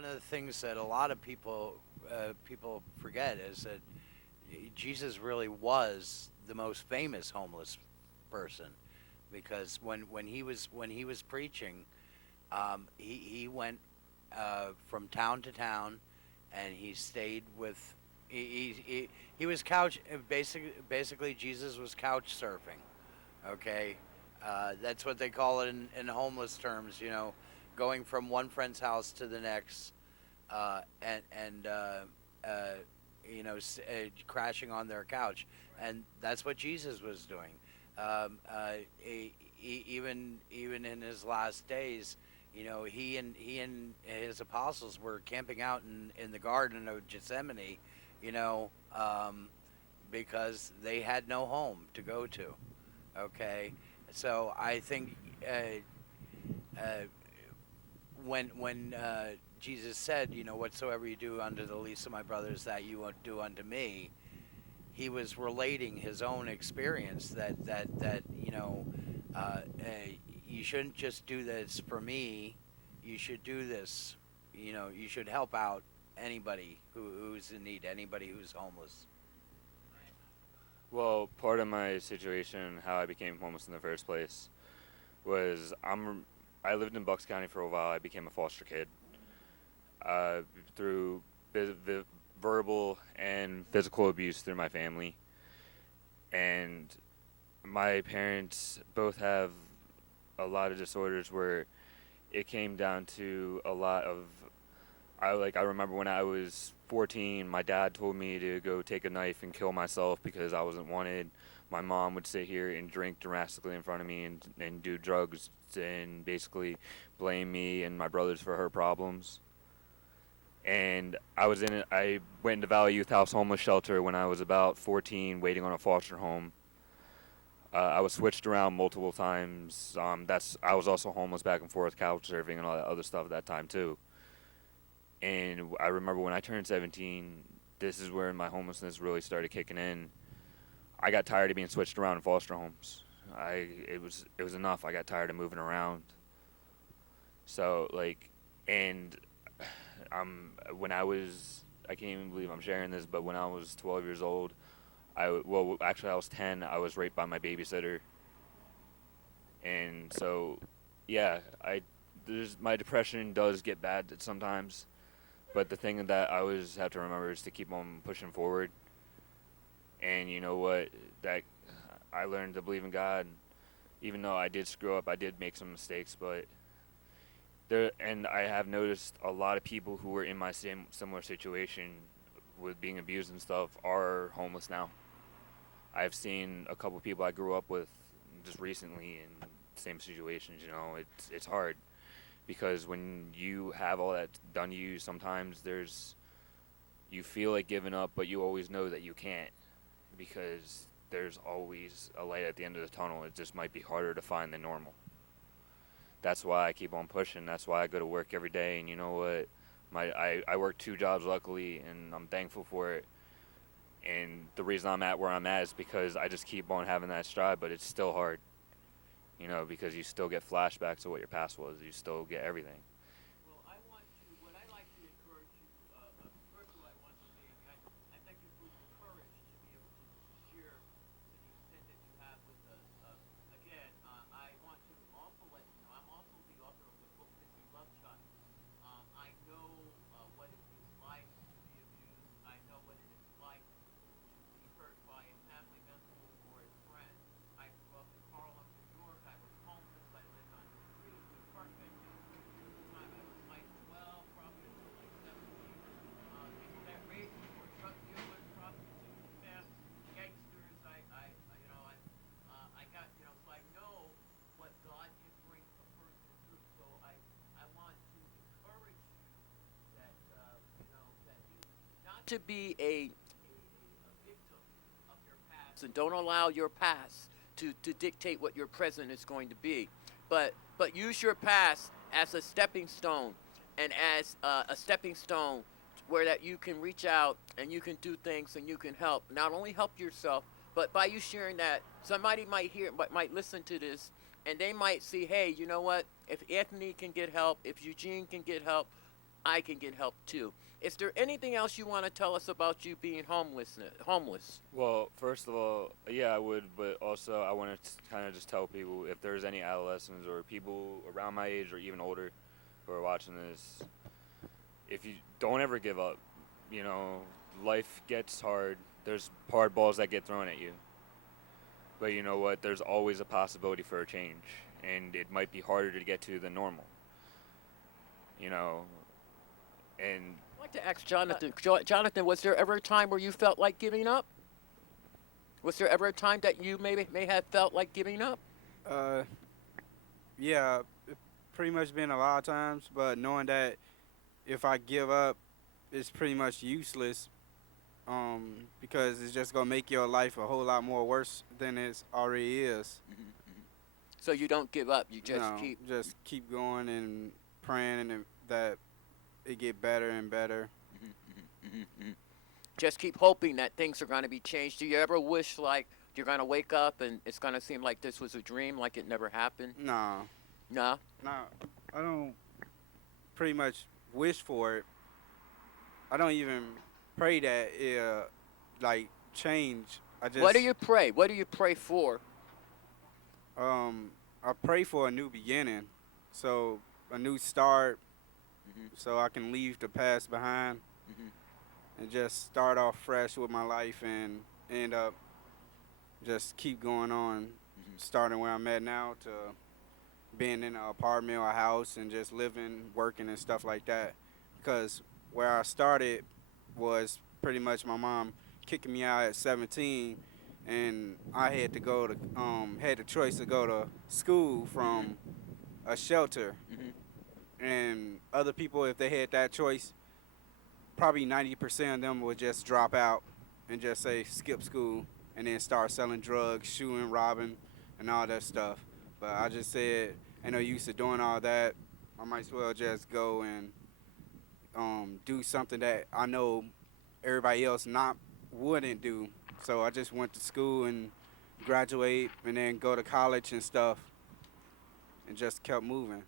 one of the things that a lot of people forget is that Jesus really was the most famous homeless person, because when he was preaching, he went from town to town, and he stayed with he was couch basically Jesus was couch surfing. Okay, that's what they call it in homeless terms. Going from one friend's house to the next, and crashing on their couch, and that's what Jesus was doing. Even in his last days, he and his apostles were camping out in the Garden of Gethsemane, you know, because they had no home to go to. Okay, so I think uh, when Jesus said, whatsoever you do unto the least of my brothers, that you won't do unto me, he was relating his own experience that you shouldn't just do this for me. You should do this. You should help out anybody who's in need, anybody who's homeless. Well, part of my situation, how I became homeless in the first place, was I lived in Bucks County for a while. I became a foster kid through verbal and physical abuse through my family, and my parents both have a lot of disorders where it came down to a lot of I remember when I was 14, my dad told me to go take a knife and kill myself because I wasn't wanted. My mom would sit here and drink drastically in front of me and do drugs and basically blame me and my brothers for her problems. And I was in it. I went into Valley Youth House homeless shelter when I was about 14, waiting on a foster home. I was switched around multiple times. I was also homeless back and forth, couch surfing and all that other stuff at that time too. And I remember when I turned 17, this is where my homelessness really started kicking in. I got tired of being switched around in foster homes. It was enough. I got tired of moving around. So and when I can't even believe I'm sharing this, but when I was 12 years old, well, actually I was 10. I was raped by my babysitter, and so yeah, there's my depression does get bad sometimes, but the thing that I always have to remember is to keep on pushing forward. And you know what? That I learned to believe in God. Even though I did screw up, I did make some mistakes, but I have noticed a lot of people who were in my same similar situation with being abused and stuff are homeless now. I've seen a couple people I grew up with just recently in same situations. It's hard because when you have all that done to you, sometimes you feel like giving up, but you always know that you can't, because there's always a light at the end of the tunnel. It just might be harder to find than normal. That's why I keep on pushing. That's why I go to work every day. And you know what? I work two jobs, luckily, and I'm thankful for it. And the reason I'm at where I'm at is because I just keep on having that stride, but it's still hard, because you still get flashbacks of what your past was. You still get everything. Well, what I like to encourage you, first of all, I want to say, I thank you for your courage to be able to share to the extent that you have with us. Again, I want to also let you know, I'm also the author of the book, Missing Love Child. I know what it is like to be abused. I know what it is like to be hurt by a family member or a friend. I grew up in Harlem, New York. I was homeless. I lived on the street with park benches. From the time I was like 12, probably until like 17. People that raped me were drug dealers, prostitutes, thefts, gangsters. I got, so I know what God can bring a person through. So I want to encourage you that, that you not to be a victim of your past, and don't allow your past to dictate what your present is going to be. But use your past as a stepping stone, and as a stepping stone where that you can reach out and you can do things and you can help, not only help yourself, but by you sharing that, somebody might hear, might listen to this, and they might see, hey, you know what? If Anthony can get help, if Eugene can get help, I can get help too. Is there anything else you want to tell us about you being homeless? Well, first of all, yeah, I would, but also I want to kind of just tell people if there's any adolescents or people around my age or even older who are watching this, if you don't ever give up, you know, life gets hard. There's hard balls that get thrown at you. But you know what? There's always a possibility for a change, and it might be harder to get to than normal. You know, and I'd like to ask Jonathan. Jonathan, was there ever a time where you felt like giving up? Was there ever a time that you maybe may have felt like giving up? Uh, yeah, it pretty much been a lot of times, but knowing that if I give up, it's pretty much useless. Because it's just gonna make your life a whole lot more worse than it already is. So you don't give up. You just No, keep. just keep going and praying and that it get better and better. Just keep hoping that things are going to be changed. Do you ever wish like you're going to wake up and it's going to seem like this was a dream, like it never happened? No, No. no, I don't pretty much wish for it. I don't even pray that it like change. I just What do you pray? What do you pray for? I pray for a new beginning, so a new start, so I can leave the past behind and just start off fresh with my life and end up just keep going on, starting where I'm at now to being in an apartment or a house and just living, working and stuff like that. Because where I started was pretty much my mom kicking me out at 17, and I had to go to had the choice to go to school from a shelter. And other people, if they had that choice, probably 90% of them would just drop out and just say skip school and then start selling drugs, shooting, robbing, and all that stuff. But I just said, ain't no use of doing all that. I might as well just go and do something that I know everybody else not wouldn't do. So I just went to school and graduate and then go to college and stuff and just kept moving.